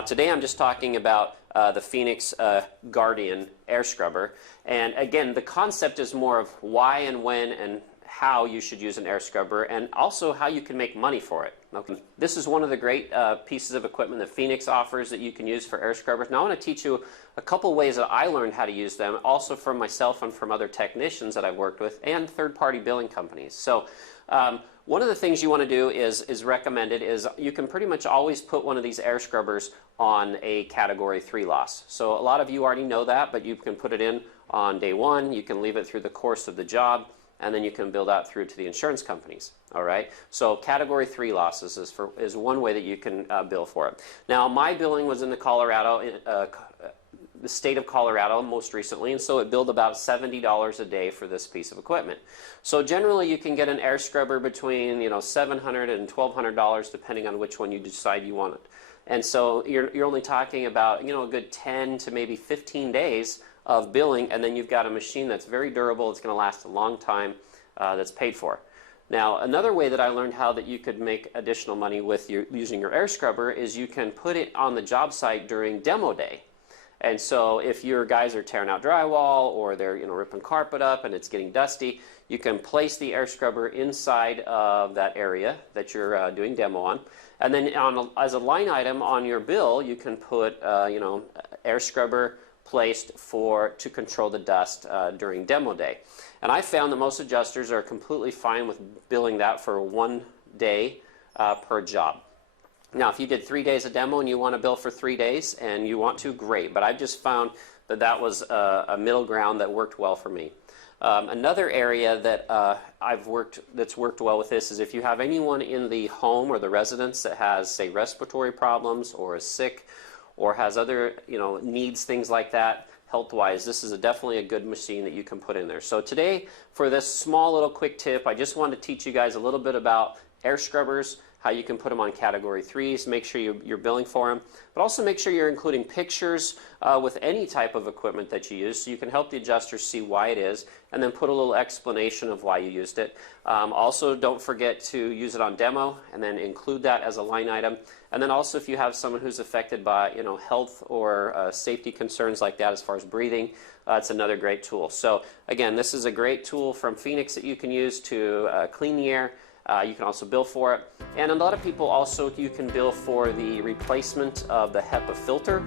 Today I'm just talking about the Phoenix Guardian air scrubber, and again the concept is more of why and when and how you should use an air scrubber, and also how you can make money for it. Okay. This is one of the great pieces of equipment that Phoenix offers that you can use for air scrubbers. Now I want to teach you a couple ways that I learned how to use them, also from myself and from other technicians that I've worked with and third-party billing companies. So one of the things you want to do is recommended is you can pretty much always put one of these air scrubbers on a Category 3 loss. So a lot of you already know that, but you can put it in on day one, you can leave it through the course of the job, and then you can build out through to the insurance companies. All right. So Category 3 losses is one way that you can bill for it. Now my billing was in the state of Colorado most recently, and so it billed about $70 a day for this piece of equipment. So generally you can get an air scrubber between $700 and $1,200 depending on which one you decide you want it. And so you're only talking about a good 10 to maybe 15 days of billing, and then you've got a machine that's very durable, it's going to last a long time, that's paid for. Now another way that I learned how that you could make additional money with using your air scrubber is you can put it on the job site during demo day. And so if your guys are tearing out drywall or they're ripping carpet up and it's getting dusty, you can place the air scrubber inside of that area that you're doing demo on. And then as a line item on your bill, you can put air scrubber placed to control the dust during demo day. And I found that most adjusters are completely fine with billing that for 1 day per job. Now if you did 3 days of demo and you want to bill for 3 days and you want to, great, but I've just found that that was a middle ground that worked well for me. Another area that that's worked well with this is if you have anyone in the home or the residence that has, say, respiratory problems or is sick or has other needs, things like that, health-wise, this is definitely a good machine that you can put in there. So today, for this small little quick tip, I just wanted to teach you guys a little bit about air scrubbers, how you can put them on Category 3s, make sure you're billing for them, but also make sure you're including pictures with any type of equipment that you use so you can help the adjuster see why it is, and then put a little explanation of why you used it. Also, don't forget to use it on demo and then include that as a line item. And then also if you have someone who's affected by health or safety concerns like that as far as breathing, it's another great tool. So again, this is a great tool from Phoenix that you can use to clean the air. You can also bill for it, and a lot of people also, you can bill for the replacement of the HEPA filter